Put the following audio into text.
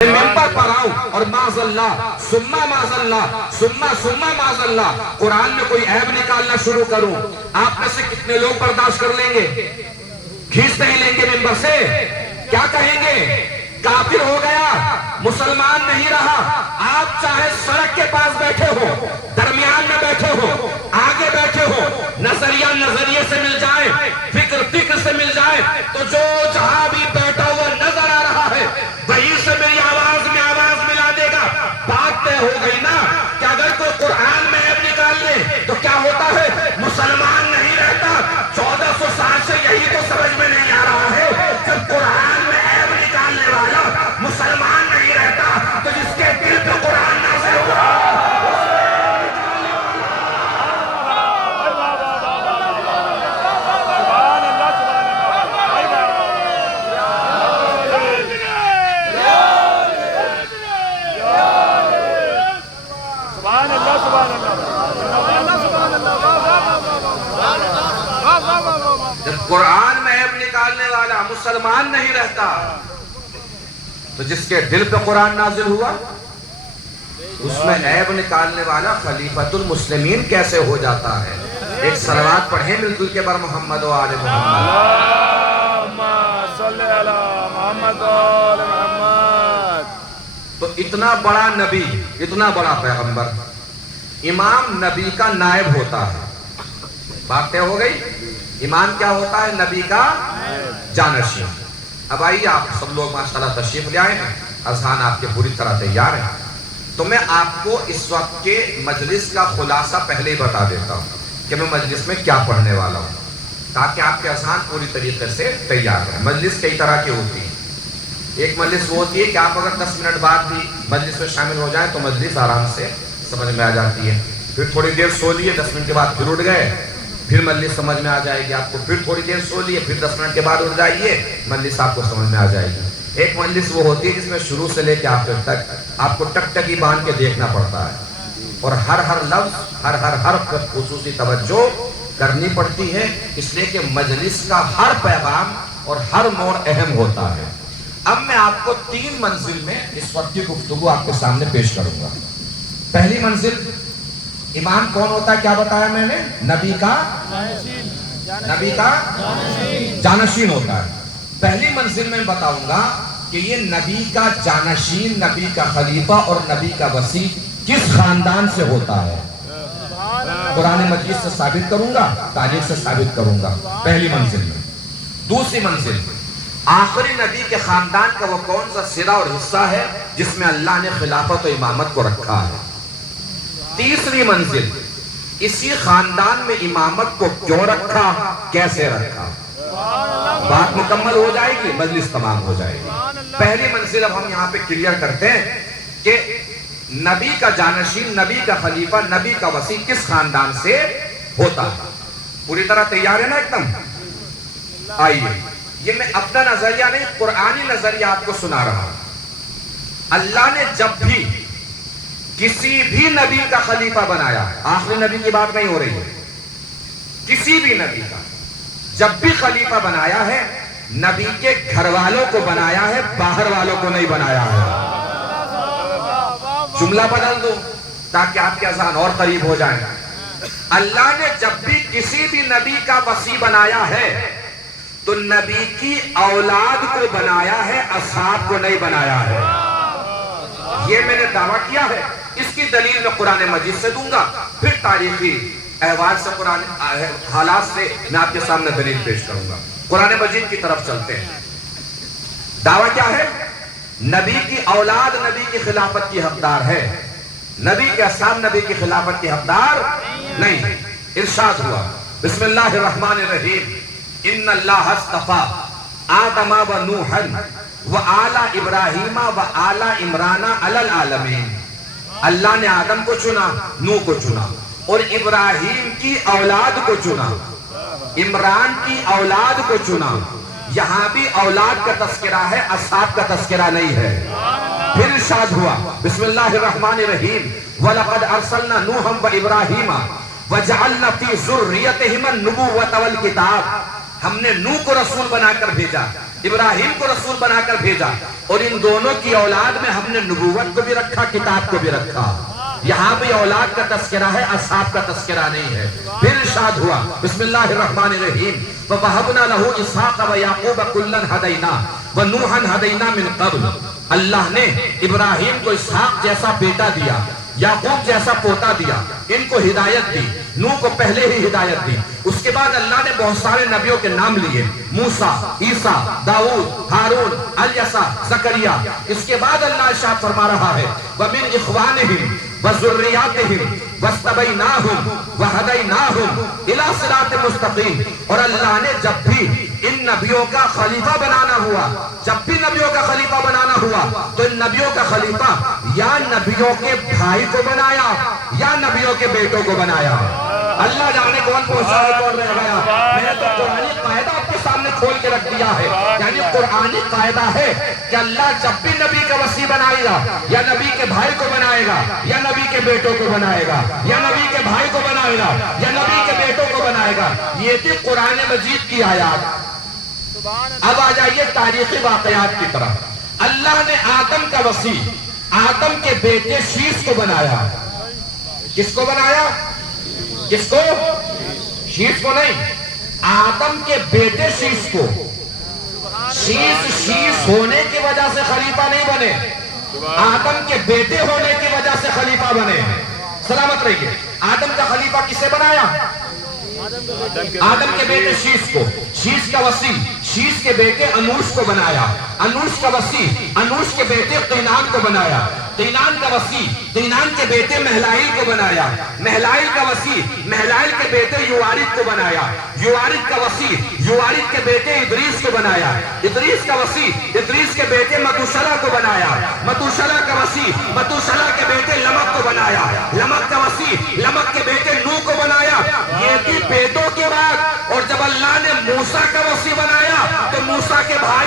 ممبر پر آؤں اور معاذاللہ سما معاذاللہ سما معاذاللہ قرآن میں کوئی عیب نکالنا شروع کروں، آپ میں سے کتنے لوگ برداشت کر لیں گے؟ کھینچ نہیں لیں گے ممبر سے؟ کیا کہیں گے؟ کافر ہو گیا، مسلمان نہیں رہا۔ آپ چاہے سڑک کے پاس بیٹھے ہو، درمیان میں بیٹھے ہو، آگے بیٹھے ہو، نظریہ نظریے سے مل جائے، فکر سے مل جائے، تو جو جہاں بھی بیٹھا ہوا نظر آ رہا ہے وہیں سے میری آواز میں آواز ملا دے گا۔ بات طے ہو گئی نا کہ اگر کوئی قرآن میں عیب نکال لے تو کیا ہوتا ہے؟ مسلمان نہیں رہتا۔ 1400 سال سے یہی تو سمجھ میں نہیں آ رہا ہے، جب قرآن میں عیب نکالنے والا مسلمان نہیں رہتا تو جس کے دل پہ قرآن نازل ہوا جب قرآن میں عیب نکالنے والا مسلمان نہیں رہتا تو جس کے دل پہ قرآن نازل ہوا اس میں عیب نکالنے والا خلیفۃ المسلمین کیسے ہو جاتا ہے؟ ایک صلوات پڑھیں مل جل کے بر محمد و آل محمد۔ اللہم صلی علی محمد و آل محمد۔ تو اتنا بڑا نبی، اتنا بڑا پیغمبر، امام نبی کا نائب ہوتا ہے۔ بات طے ہو گئی؟ امام کیا ہوتا ہے؟ نبی کا جانشین۔ اب آئیے آپ سب لوگ ماشاءاللہ تشریف لے آئے ہیں، اذان آپ کے پوری طرح تیار ہیں، تو میں آپ کو اس وقت کے مجلس کا خلاصہ پہلے ہی بتا دیتا ہوں کہ میں مجلس میں کیا پڑھنے والا ہوں، تاکہ آپ کے اذان پوری طریقے سے تیار رہیں۔ مجلس کئی طرح کی ہوتی ہے۔ ایک مجلس وہ ہوتی ہے کہ آپ اگر 10 منٹ بعد بھی مجلس میں شامل ہو جائیں تو مجلس آرام سے سمجھ میں آ جاتی ہے، پھر تھوڑی دیر سو لیے، 10 منٹ کے بعد پھر اٹھ گئے، پھر مجلس سمجھ میں آ جائے گی آپ کو، پھر تھوڑی دیر سو لیے، پھر 10 منٹ کے بعد اٹھ جائیے، مجلس آپ کو سمجھ میں آ جائے گی۔ ایک مجلس وہ ہوتی ہے جس میں شروع سے لے کے آخر تک آپ کو ٹک ٹکی باندھ کے دیکھنا پڑتا ہے اور ہر لفظ، ہر حرف پر خصوصی توجہ کرنی پڑتی ہے، اس لیے کہ مجلس کا ہر پیغام اور ہر موڑ اہم ہوتا ہے۔ اب میں آپ کو 3 منزل میں اس وقت کی گفتگو آپ کے سامنے پیش کروں گا۔ پہلی منزل، امام کون ہوتا ہے؟ کیا بتایا میں نے؟ نبی کا جانشین ہوتا ہے۔ پہلی منزل میں بتاؤں گا کہ یہ نبی کا جانشین، نبی کا خلیفہ اور نبی کا وصی کس خاندان سے ہوتا ہے۔ قرآن مجید سے ثابت کروں گا، تاریخ سے ثابت کروں گا، پہلی منزل میں۔ دوسری منزل، آخری نبی کے خاندان کا وہ کون سا سرا اور حصہ ہے جس میں اللہ نے خلافت و امامت کو رکھا ہے۔ تیسری منزل، اسی خاندان میں امامت کو کیوں رکھا، کیسے رکھا۔ بات مکمل ہو جائے گی، مجلس تمام ہو جائے گی۔ پہلی منزل اب ہم یہاں پہ کلیئر کرتے ہیں کہ نبی کا جانشین، نبی کا خلیفہ، نبی کا وصی کس خاندان سے ہوتا ہے۔ پوری طرح تیار ہے نا ایک دم؟ آئیے، یہ میں اپنا نظریہ نہیں، قرآنی نظریہ آپ کو سنا رہا ہوں۔ اللہ نے جب بھی کسی بھی نبی کا خلیفہ بنایا، آخری نبی کی بات نہیں ہو رہی ہے، کسی بھی نبی کا جب بھی خلیفہ بنایا ہے، نبی کے گھر والوں کو بنایا ہے، باہر والوں کو نہیں بنایا ہے۔ جملہ بدل دو تاکہ آپ کے اذان اور قریب ہو جائیں۔ اللہ نے جب بھی کسی بھی نبی کا وصی بنایا ہے تو نبی کی اولاد کو بنایا ہے، اصحاب کو نہیں بنایا ہے۔ یہ میں نے دعویٰ کیا ہے، اس کی دلیل میں قرآن مجید سے دوں گا، پھر تاریخی احوال سے، قرآن حالات سے میں آپ کے سامنے دلیل پیش کروں گا۔ قرآن مجید کی طرف چلتے ہیں۔ دعویٰ کیا ہے؟ نبی کی اولاد نبی کی خلافت کی حقدار ہے، نبی کے اصحاب نبی کی خلافت کی حقدار نہیں۔ ارشاد ہوا، بسم اللہ الرحمن الرحیم، ان اللہ اصطفیٰ آدم و نوحا و آل ابراہیم و آل عمران علی العالمین۔ اللہ نے آدم کو چنا، نوح کو چنا، اور ابراہیم کی اولاد کو چنا، عمران کی اولاد کو چنا۔ یہاں بھی اولاد کا تذکرہ ہے، اصحاب کا تذکرہ نہیں ہے۔ پھر ارشاد ہوا، بسم اللہ الرحمن الرحیم، وَلَقَدْ أَرْسَلْنَا نُوحًا وَإِبْرَاهِيمَ وَجَعَلْنَا فِي ذُرِّيَّتِهِمَا النُّبُوَّةَ وَالْكِتَابَ۔ ہم نے نوح کو رسول بنا کر بھیجا، ابراہیم کو رسول بنا کر بھیجا، اور ان دونوں کی اولاد میں ہم نے نبوت کو بھی رکھا، کتاب کو بھی رکھا۔ یہاں بھی اولاد کا تذکرہ ہے، اصحاب کا تذکرہ نہیں ہے۔ پھر ارشاد ہوا بسم اللہ الرحمن الرحیم وَوَهَبْنَا لَهُ إِسْحَاقَ وَيَعْقُوبَ كُلًّا هَدَيْنَا وَنُوحًا هَدَيْنَا مِنْ قَبْلُ۔ اللہ نے ابراہیم کو اسحاق جیسا بیٹا دیا، یعقوب جیسا پوتا دیا، ان کو ہدایت دی، نوح کو پہلے ہی ہدایت دی۔ اس کے بعد اللہ نے بہت سارے نبیوں کے نام لیے، موسیٰ، عیسیٰ، داؤد، ہارون، الیسع، زکریا۔ اس کے بعد اللہ ارشاد فرما رہا ہے وَمِنْ إِخْوَانِهِمْ وَذُرِّيَّاتِهِمْ وَاصْطَفَيْنَاهُمْ وَهَدَيْنَاهُمْ إِلَىٰ صِرَاطٍ مُسْتَقِيمٍ۔ اور اللہ نے جب بھی ان نبیوں کا خلیفہ بنانا ہوا، جب بھی نبیوں کا خلیفہ بنانا ہوا تو ان نبیوں کا خلیفہ یا نبیوں کے بھائی کو بنایا یا نبیوں کے بیٹوں کو بنایا۔ اللہ جانے کون پہنچانے کون رہ گیا۔ میں نے تو قرآنی قاعدہ آپ کے سامنے کھول کے رکھ دیا ہے، یعنی قرآنی قاعدہ ہے کہ اللہ جب بھی نبی کا وصی بنائے گا یا نبی کے بھائی کو بنائے گا یا نبی کے بیٹوں کو بنائے گا یا نبی کے بھائی کو بنائے گا یا نبی کے بیٹوں کو بنائے گا۔ یہ تھی قرآن مجید کی آیات۔ اب آ جائیے تاریخی واقعات کی طرف۔ اللہ نے آدم کا وصی، آدم کے بیٹے شیش کو بنایا۔ کس کو بنایا؟ کس کو؟ شیش کو نہیں، آدم کے بیٹے شیش کو۔ شیش ہونے کی وجہ سے خلیفہ نہیں بنے، آدم کے بیٹے ہونے کی وجہ سے خلیفہ بنے۔ سلامت رہیے۔ آدم کا خلیفہ کسے بنایا؟ آدم کے بیٹے شیش کو۔ شیش کا وصی شیش کے بیٹے انوش کو بنایا۔ انوش کا وصی انوش کے بیٹے قینان کو بنایا۔ قینان کا وصی قینان کے بیٹے مہلائل کو بنایا۔ مہلائل کا وصی مہلائل کے بیٹے یوارد کو بنایا۔ یوارد کا وصی یوارد کے بیٹے ادریس کو بنایا۔ ادریس کا وصی ادریس کے بیٹے متوشلہ کو بنایا۔ متوشلہ کا وصی متوشلہ کے بیٹے لمک کو بنایا۔ لمک کا وصی لمک کے بیٹے نوح کو بنایا۔ یہ بھی بیٹوں کے بعد، اور جب اللہ نے موسیٰ کا وصی بنایا تو موسیٰ کے بھائی